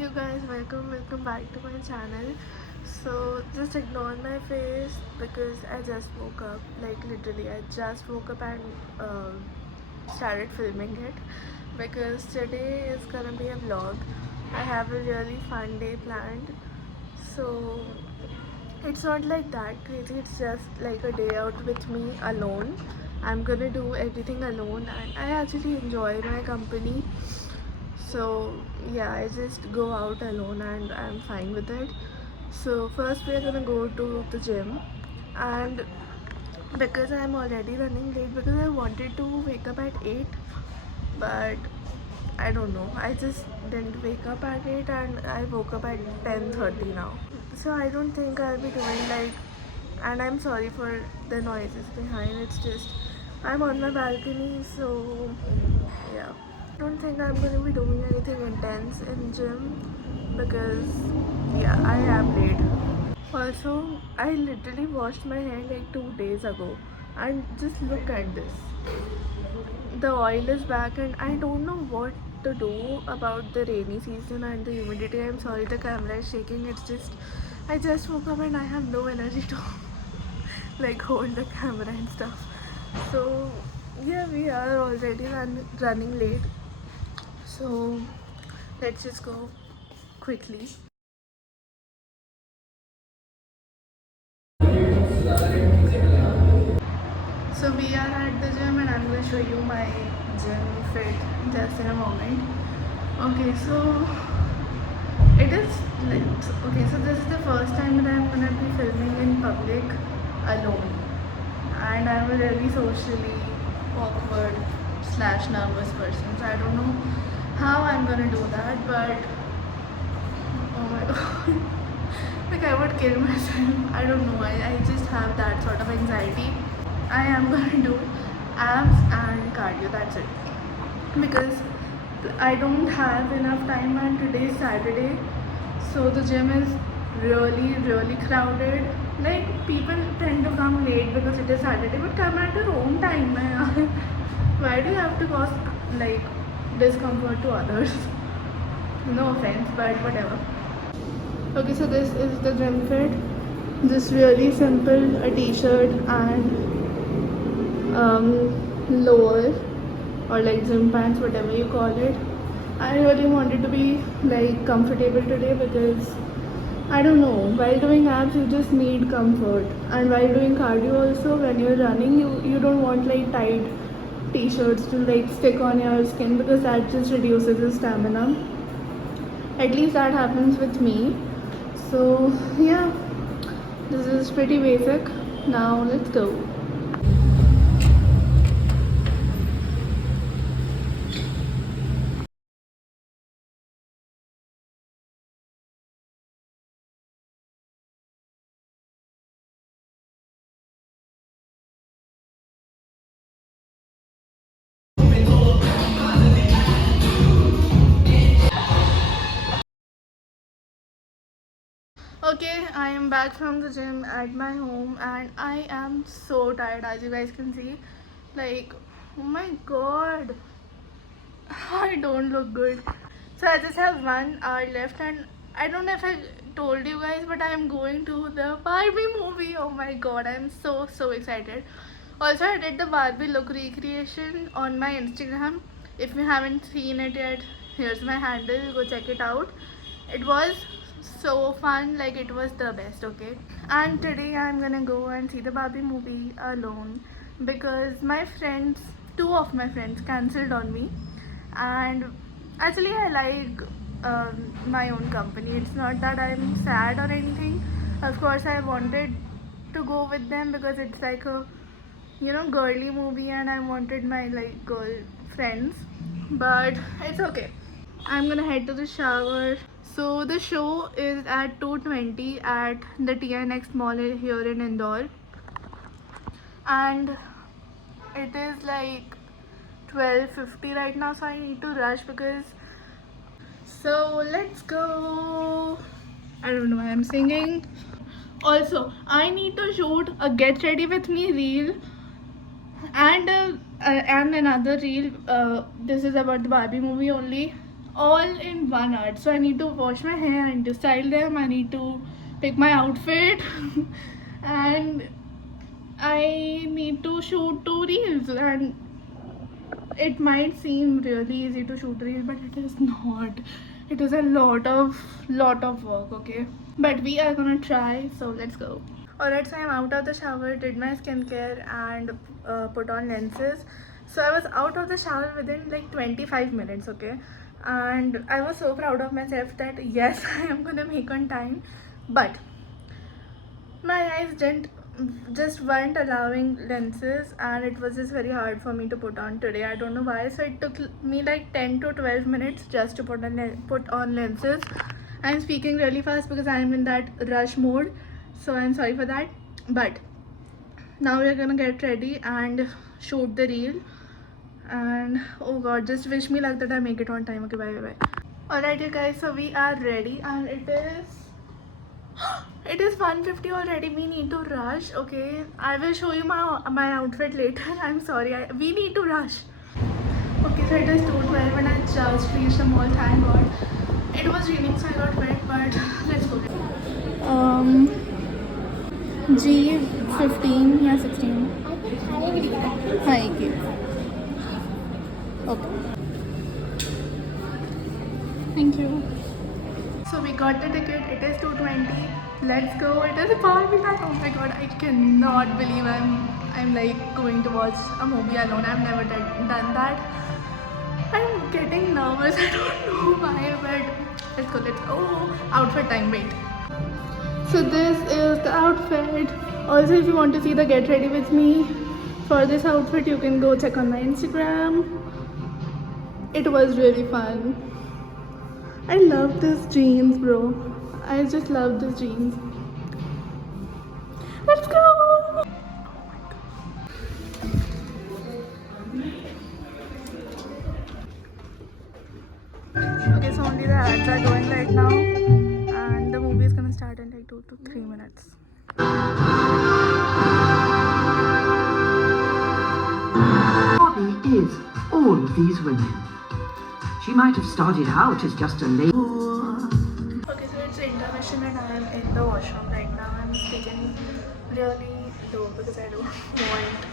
you guys, welcome back to my channel. So just ignore my face because I just woke up, like literally I just woke up and started filming it because today is gonna be a vlog. I have a really fun day planned, so it's not like that crazy, it's just like a day out with me alone. I'm gonna do everything alone and I actually enjoy my company. So yeah, I just go out alone and I'm fine with it. So first we're gonna go to the gym, and because I'm already running late because I wanted to wake up at 8, but I don't know, I just didn't wake up at 8 and I woke up at 10:30 now. So I don't think I'll be doing like, and I'm sorry for the noises behind, it's just I'm on my balcony, so yeah. I don't think I'm gonna be doing anything intense in gym because yeah, I am late. Also, I literally washed my hair like 2 days ago, and just look at this. The oil is back and I don't know what to do about the rainy season and the humidity. I'm sorry the camera is shaking, it's just I just woke up and I have no energy to like hold the camera and stuff. So yeah, we are already running late, so let's just go quickly. So we are at the gym and I'm going to show you my gym fit just in a moment. Okay, so it is lit. Okay, so this is the first time that I'm gonna be filming in public alone, and I'm a really socially awkward slash nervous person. So I don't know how I'm gonna do that, but oh my god, like I would kill myself. I don't know. I just have that sort of anxiety. I am gonna do abs and cardio. That's it, because I don't have enough time and today is Saturday, so the gym is really crowded. Like people tend to come late because it is Saturday, but come at your own time, man. Why do you have to cause like discomfort to others? No offense, but whatever. Okay, so this is the gym fit. Just really simple, a t-shirt and lower or like gym pants, whatever you call it. I really wanted to be like comfortable today because I don't know, while doing abs you just need comfort, and while doing cardio also, when you're running you don't want like tight t-shirts to like stick on your skin because that just reduces your stamina. At least that happens with me. So yeah, this is pretty basic. Now let's go. Okay, I am back from the gym at my home and I am so tired, as you guys can see. Like, oh my god, I don't look good. So I just have 1 hour left and I don't know if I told you guys, but I am going to the Barbie movie. Oh my god, I am so excited. Also, I did the Barbie look recreation on my Instagram. If you haven't seen it yet, here's my handle, go check it out. It was so fun, like it was the best. Okay, and today I'm gonna go and see the Barbie movie alone because my friends, two of my friends cancelled on me, and actually I like my own company. It's not that I'm sad or anything. Of course I wanted to go with them because it's like a, you know, girly movie and I wanted my like girl friends, but it's okay. I'm gonna head to the shower. So the show is at 2:20 at the TNX mall here in Indore, and it is like 12:50 right now, so I need to rush because, so let's go. I don't know why I'm singing. Also, I need to shoot a get ready with me reel and another reel. This is about the Barbie movie only. all in 1 hour. So I need to wash my hair, I need to style them, I need to pick my outfit and I need to shoot 2 reels. And it might seem really easy to shoot reels, but it is not. It is a lot of work, okay? But we are gonna try, so let's go. Alright, so I'm out of the shower, did my skincare and put on lenses. So I was out of the shower within like 25 minutes, okay? And I was so proud of myself that yes, I am gonna make on time. But my eyes didn't just weren't allowing lenses, and it was just very hard for me to put on today. I don't know why. So it took me like 10 to 12 minutes just to put on lenses. I'm speaking really fast because I'm in that rush mode, so I'm sorry for that. But now we're gonna get ready and shoot the reel. And oh god, just wish me luck that I make it on time. Okay, bye. Alright you guys, so we are ready and it is 1:50 already. We need to rush, okay? I will show you my outfit later. I'm sorry, we need to rush. Okay, so it is 2:12 and I just reached the mall, thank god. It was raining so I got wet, but let's go. G15 या 16. Heyyyy. Okay. Thank you. So we got the ticket. It is 2:20. Let's go. It is a Barbie night. Oh my god, I cannot believe I'm like going to watch a movie alone. I've never done that. I'm getting nervous. I don't know why, but let's go. Oh, outfit time. Wait. So this is the outfit. Also, if you want to see the get ready with me for this outfit, you can go check on my Instagram. It was really fun. I love this jeans, bro. I just love this jeans. Let's go! Okay, so only the ads are going right now. And the movie is gonna start in like 2 to 3 minutes. Barbie is all of these women. She might have started out as just a lady. Okay, so it's intermission and I am in the washroom right now. I'm speaking really low because I don't want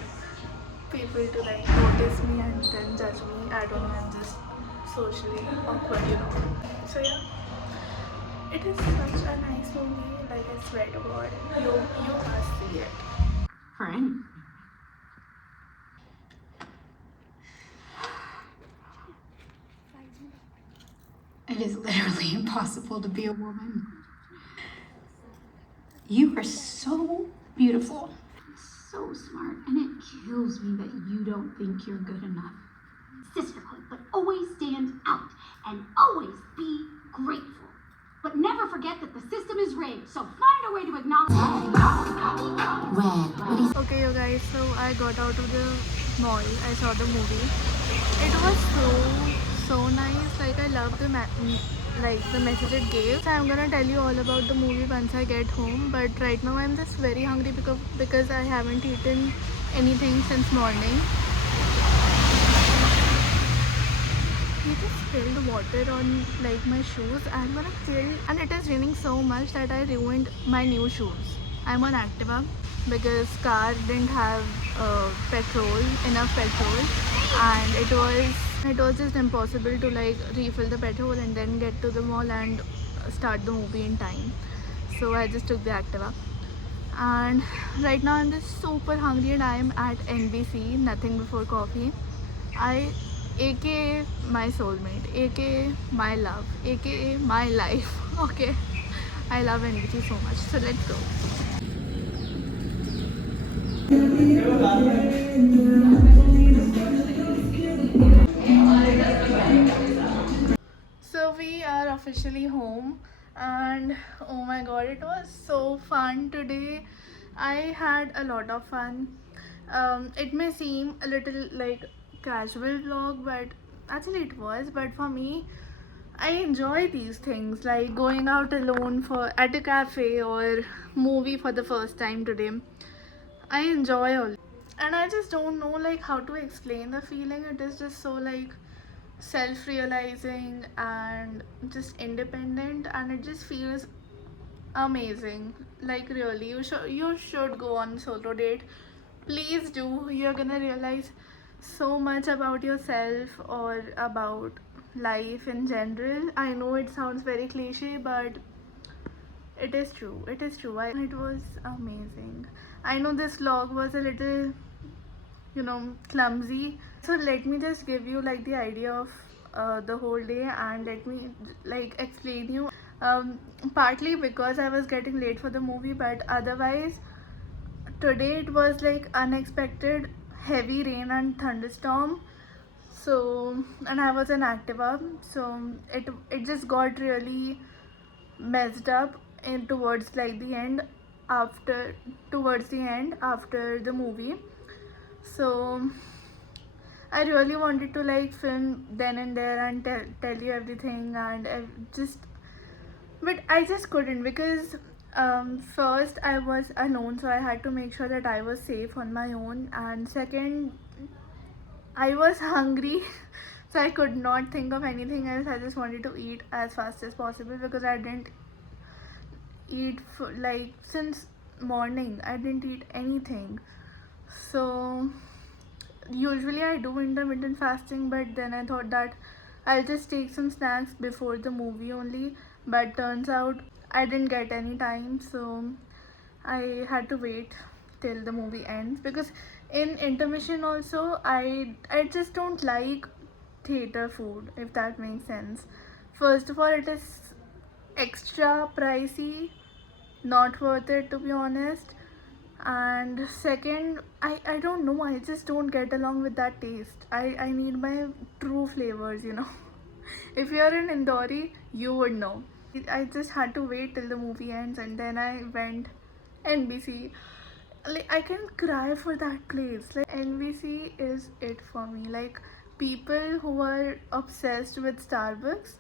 people to like notice me and then judge me. I don't know, I'm just socially awkward, you know. So yeah, it is such a nice movie. Like I swear to God, you must see it. Friend. It is literally impossible to be a woman. You are so beautiful. So smart, and it kills me that you don't think you're good enough. Sisterhood, but always stand out and always be grateful. But never forget that the system is rigged, so find a way to acknowledge it. Okay, you guys, so I got out of the mall. I saw the movie. It was so nice. Like I love the message it gave. So I'm gonna tell you all about the movie once I get home. But right now I'm just very hungry because I haven't eaten anything since morning. You just spilled water on like my shoes. I'm gonna kill. And it is raining so much that I ruined my new shoes. I'm on Activa because car didn't have enough petrol, and it was just impossible to like refill the petrol and then get to the mall and start the movie in time. So I just took the Activa, and right now I'm just super hungry and I am at NBC, nothing before coffee. AKA my soulmate, AKA my love, AKA my life. Okay, I love NBC so much. So let's go. So we are officially home, and oh my god, it was so fun today. I had a lot of fun. It may seem a little like casual vlog, but actually it was. But for me, I enjoy these things like going out alone at a cafe or movie for the first time today. I enjoy all, and I just don't know like how to explain the feeling. It is just so like self-realizing and just independent, and it just feels amazing. Like really, you should go on solo date. Please do. You're gonna realize so much about yourself or about life in general. I know it sounds very cliche, but it is true. It is true. It was amazing. I know this vlog was a little, clumsy. So let me just give you like the idea of the whole day, and let me like explain you. Partly because I was getting late for the movie, but otherwise today it was like unexpected heavy rain and thunderstorm. So, and I was an Activa, so it just got really messed up in towards like the end, after towards the end after the movie. So I really wanted to like film then and there and tell you everything, and just, but I just couldn't because first I was alone, so I had to make sure that I was safe on my own, and second I was hungry. So I could not think of anything else. I just wanted to eat as fast as possible because I didn't eat for like since morning. I didn't eat anything. So usually I do intermittent fasting, but then I thought that I'll just take some snacks before the movie only. But turns out I didn't get any time, so I had to wait till the movie ends, because in intermission also I just don't like theater food, if that makes sense. First of all, it is extra pricey, not worth it to be honest. And second, I don't know, I just don't get along with that taste. I need my true flavors. If you're in Indore, you would know. I just had to wait till the movie ends, and then I went NBC. Like I can cry for that place. Like NBC is it for me. Like people who are obsessed with Starbucks,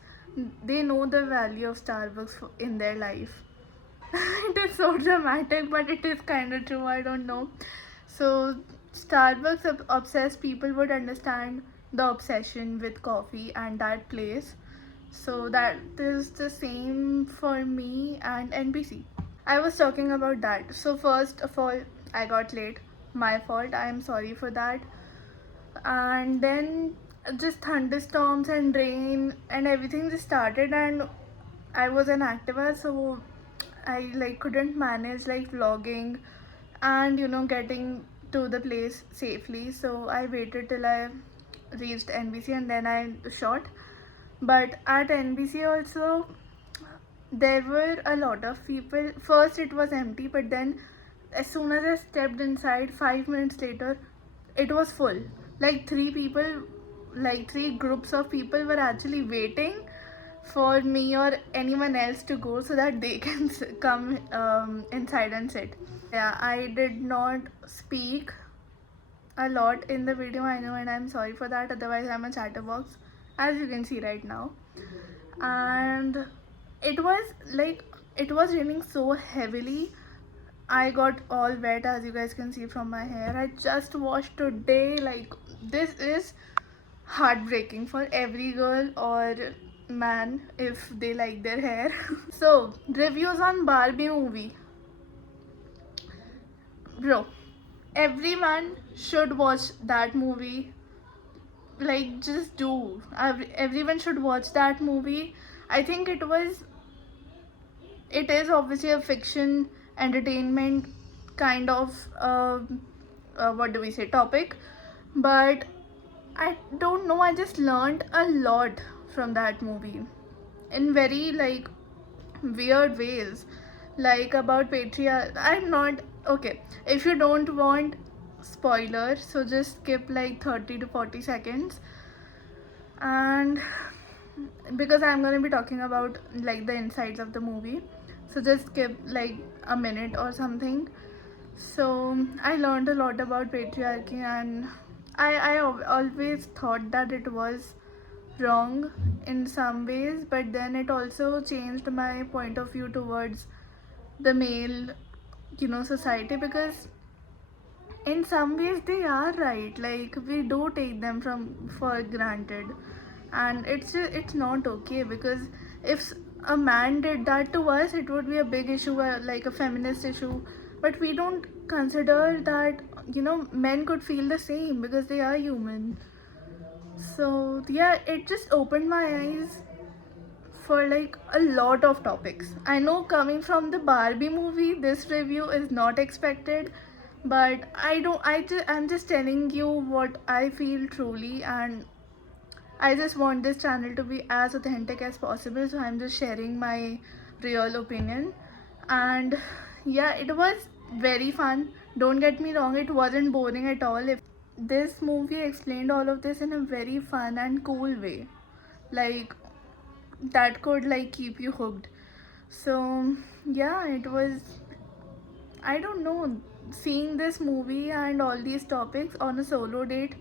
they know the value of Starbucks in their life. It is so dramatic, but it is kind of true. I don't know. So Starbucks obsessed people would understand the obsession with coffee and that place. So that is the same for me and NBC. I was talking about that. So first of all, I got late. My fault. I am sorry for that. And then just thunderstorms and rain and everything just started, and I was an Activa, so I like couldn't manage like vlogging and getting to the place safely. So I waited till I reached NBC, and then I shot. But at NBC also there were a lot of people. First it was empty, but then as soon as I stepped inside, 5 minutes later, it was full. Like three groups of people were actually waiting for me or anyone else to go so that they can come inside and sit. Yeah, I did not speak a lot in the video, I know, and I'm sorry for that. Otherwise, I'm a chatterbox, as you can see right now. And it was raining so heavily. I got all wet, as you guys can see from my hair. I just washed today. Like, this is heartbreaking for every girl or man if they like their hair. So, reviews on Barbie movie. Bro, everyone should watch that movie. Like, just do. Everyone should watch that movie. I think it is obviously a fiction entertainment kind of what do we say, topic, but I don't know, I just learned a lot from that movie in very like weird ways, like about patriarchy. I'm not okay. If you don't want spoiler, so just skip like 30 to 40 seconds, and because I'm going to be talking about like the insides of the movie, so just skip like a minute or something. So I learned a lot about patriarchy, and I always thought that it was wrong in some ways, but then it also changed my point of view towards the male society, because in some ways they are right. Like, we do take them for granted, and it's not okay, because if a man did that to us, it would be a big issue, like a feminist issue. But we don't consider that, men could feel the same because they are human. So yeah, it just opened my eyes for like a lot of topics. I know coming from the Barbie movie, this review is not expected, but I'm just telling you what I feel truly, and I just want this channel to be as authentic as possible, so I'm just sharing my real opinion. And yeah, it was very fun. Don't get me wrong, it wasn't boring at all. If this movie explained all of this in a very fun and cool way, like that could like keep you hooked. So yeah, it was, I don't know, seeing this movie and all these topics on a solo date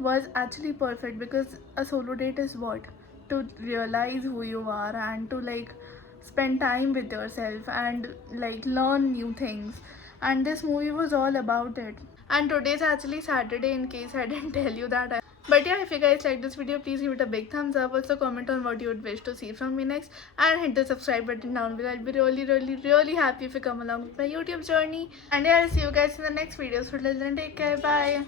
was actually perfect, because a solo date is what? To realize who you are and to like spend time with yourself and like learn new things. And this movie was all about it. And today's actually Saturday, in case I didn't tell you that. But yeah, if you guys like this video, please give it a big thumbs up. Also comment on what you would wish to see from me next, and hit the subscribe button down below. I'll be really happy if you come along with my YouTube journey. And yeah, I'll see you guys in the next video. So till then, take care, bye.